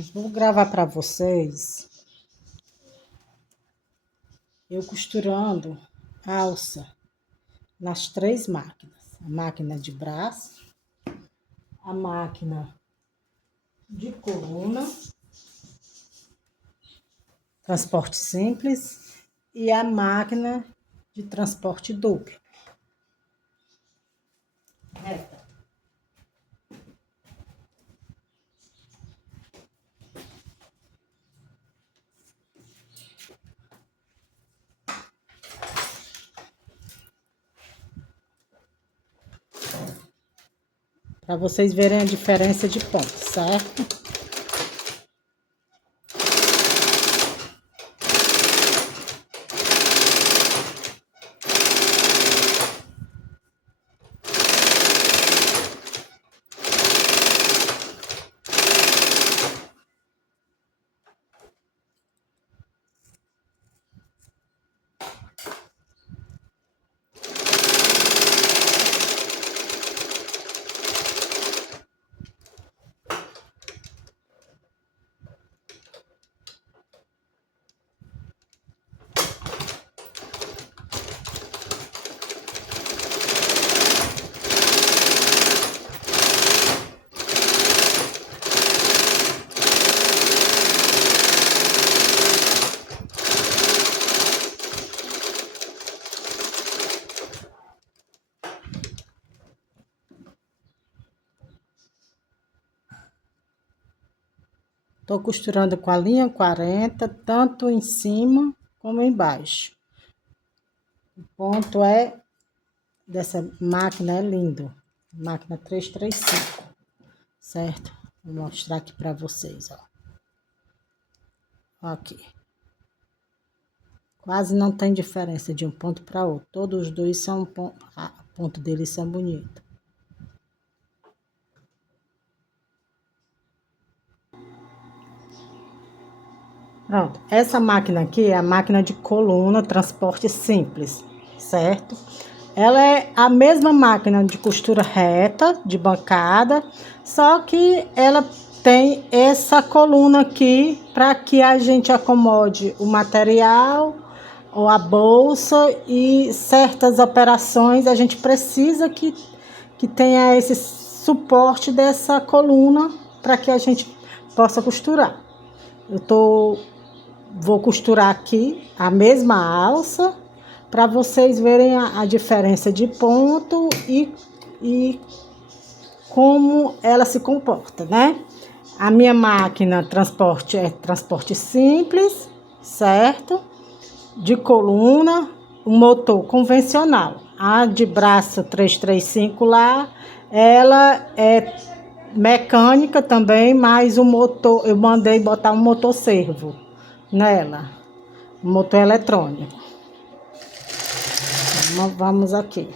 Vou gravar para vocês eu costurando a alça nas três máquinas. A máquina de braço, a máquina de coluna, transporte simples e a máquina de transporte duplo. Reta. Para vocês verem a diferença de ponto, certo? Tô costurando com a linha 40, tanto em cima como embaixo. O ponto dessa máquina é lindo. Máquina 335, certo? Vou mostrar aqui para vocês, ó. Aqui. Quase não tem diferença de um ponto para outro. Todos os dois são ponto deles são bonitos. Pronto, essa máquina aqui é a máquina de coluna, transporte simples, certo? Ela é a mesma máquina de costura reta, de bancada, só que ela tem essa coluna aqui para que a gente acomode o material ou a bolsa, e certas operações a gente precisa que tenha esse suporte dessa coluna para que a gente possa costurar. Vou costurar aqui a mesma alça para vocês verem a diferença de ponto e como ela se comporta, né? A minha máquina transporte é transporte simples, certo? De coluna, um motor convencional. A de braço 335 lá, ela é mecânica também, mas o motor, eu mandei botar um motor servo nela, motor eletrônico. Vamos aqui.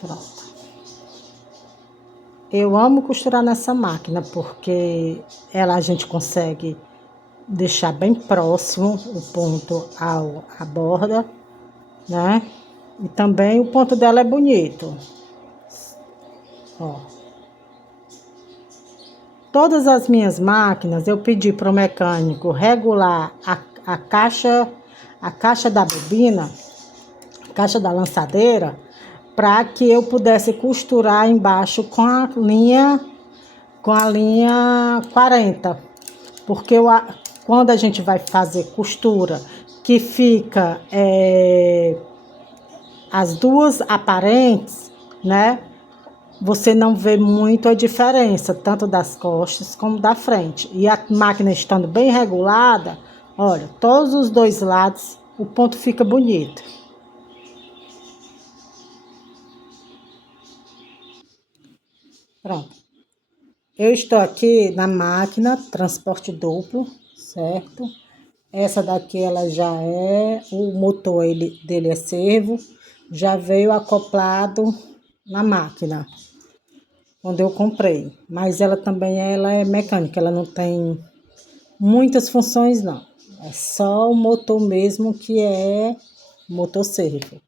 Pronto. Eu amo costurar nessa máquina porque a gente consegue deixar bem próximo o ponto à borda, né? E também o ponto dela é bonito. Ó. Todas as minhas máquinas eu pedi para o mecânico regular a caixa da bobina, a caixa da lançadeira, para que eu pudesse costurar embaixo com a linha 40, porque quando a gente vai fazer costura que fica as duas aparentes, né, você não vê muito a diferença, tanto das costas como da frente. E a máquina estando bem regulada, olha, todos os dois lados, o ponto fica bonito. Pronto. Eu estou aqui na máquina transporte duplo, certo? Essa daqui ela já é, o motor dele é servo, já veio acoplado na máquina quando eu comprei. Mas ela também ela é mecânica, ela não tem muitas funções não. É só o motor mesmo que é motor servo.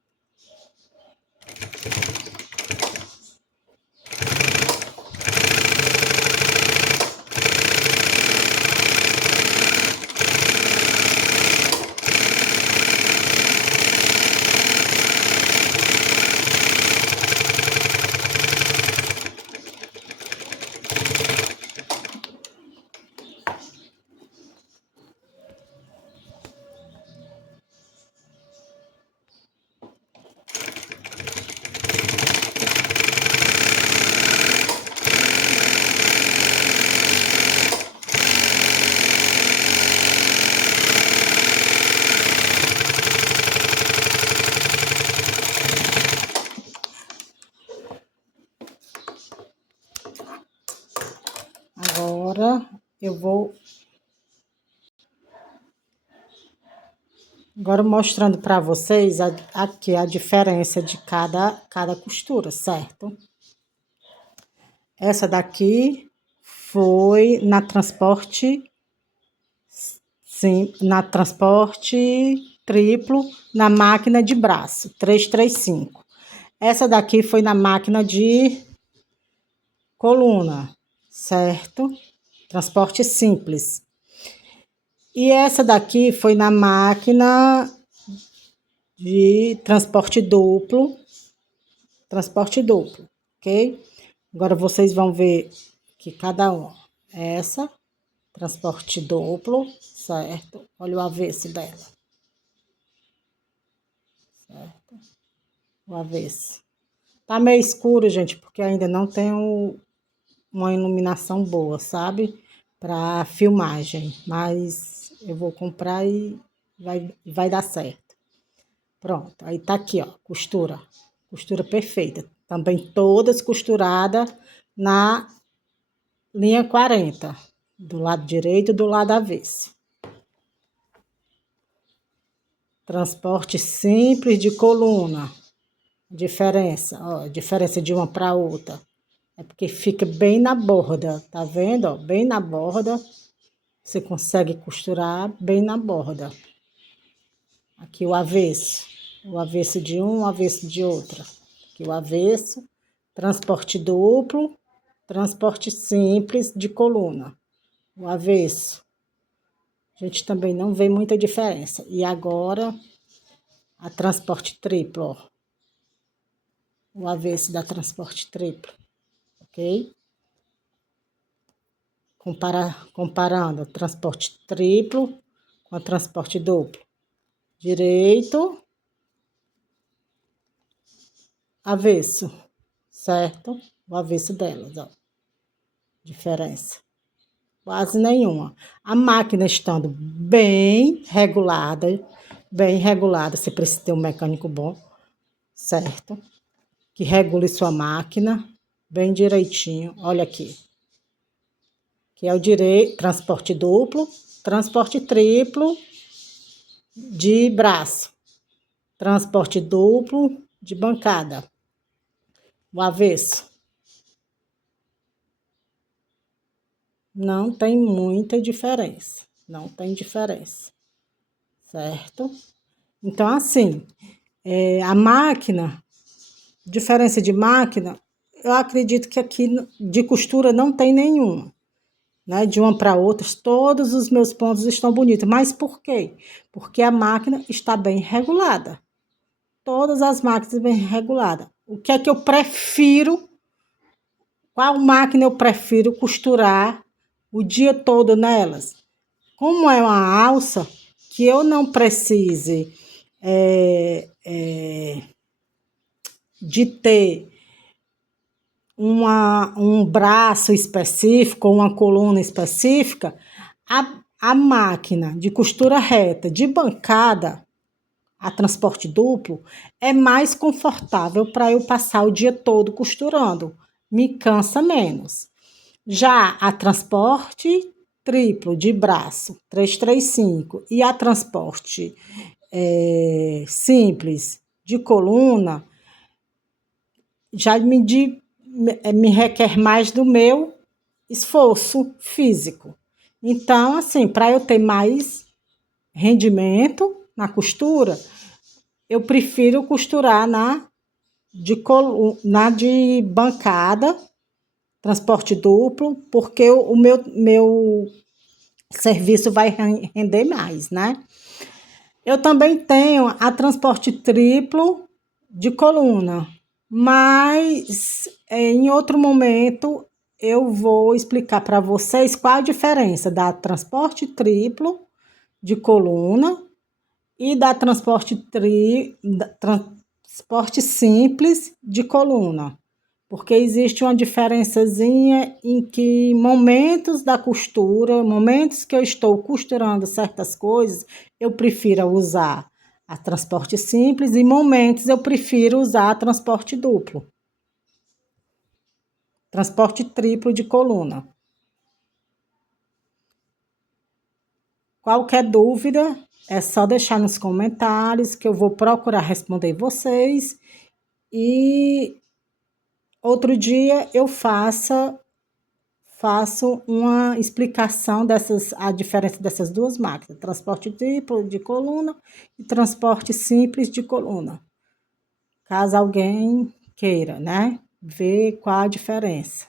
Agora eu vou mostrando para vocês aqui a diferença de cada costura, certo? Essa daqui foi na transporte, sim, na transporte triplo, na máquina de braço, 335. Essa daqui foi na máquina de coluna, certo? Transporte simples. E essa daqui foi na máquina de transporte duplo, ok? Agora vocês vão ver que cada um, essa, transporte duplo, certo? Olha o avesso dela, certo? O avesso. Tá meio escuro, gente, porque ainda não tem uma iluminação boa, sabe? Para filmagem, mas eu vou comprar e vai dar certo. Pronto, aí tá aqui, ó, costura perfeita. Também todas costuradas na linha 40, do lado direito e do lado avesso. Transporte simples de coluna. Diferença, ó, diferença de uma para outra. É porque fica bem na borda, tá vendo? Ó, bem na borda. Você consegue costurar bem na borda. Aqui o avesso. O avesso de um, o avesso de outra. Aqui o avesso. Transporte duplo. Transporte simples de coluna. O avesso. A gente também não vê muita diferença. E agora, a transporte triplo, ó. O avesso da transporte triplo, ok? Comparando o transporte triplo com o transporte duplo. Direito, avesso, certo? O avesso delas, ó. Diferença. Quase nenhuma. A máquina estando bem regulada, você precisa ter um mecânico bom, certo? Que regule sua máquina bem direitinho. Olha aqui. Que é o direito, transporte duplo, transporte triplo de braço, transporte duplo de bancada. O avesso. Não tem muita diferença. Não tem diferença. Certo? Então, assim, a máquina, diferença de máquina, eu acredito que aqui de costura não tem nenhuma. Né? De uma para outra, todos os meus pontos estão bonitos. Mas por quê? Porque a máquina está bem regulada. Todas as máquinas bem reguladas. O que é que eu prefiro? Qual máquina eu prefiro costurar o dia todo nelas? Como é uma alça, que eu não precise de ter um braço específico, uma coluna específica, a máquina de costura reta de bancada, a transporte duplo, é mais confortável para eu passar o dia todo costurando, me cansa menos. Já a transporte triplo de braço, 335, e a transporte simples de coluna, já me requer mais do meu esforço físico. Então, assim, para eu ter mais rendimento na costura, eu prefiro costurar na de bancada, transporte duplo, porque o meu serviço vai render mais, né? Eu também tenho a transporte triplo de coluna, mas em outro momento eu vou explicar para vocês qual a diferença da transporte triplo de coluna e da transporte simples de coluna. Porque existe uma diferençazinha em que momentos da costura, momentos que eu estou costurando certas coisas, eu prefiro usar a transporte simples e momentos eu prefiro usar a transporte duplo, transporte triplo de coluna. Qualquer dúvida, é só deixar nos comentários que eu vou procurar responder vocês e outro dia eu faço uma explicação a diferença dessas duas máquinas, transporte triplo de coluna e transporte simples de coluna. Caso alguém queira, né, ver qual a diferença.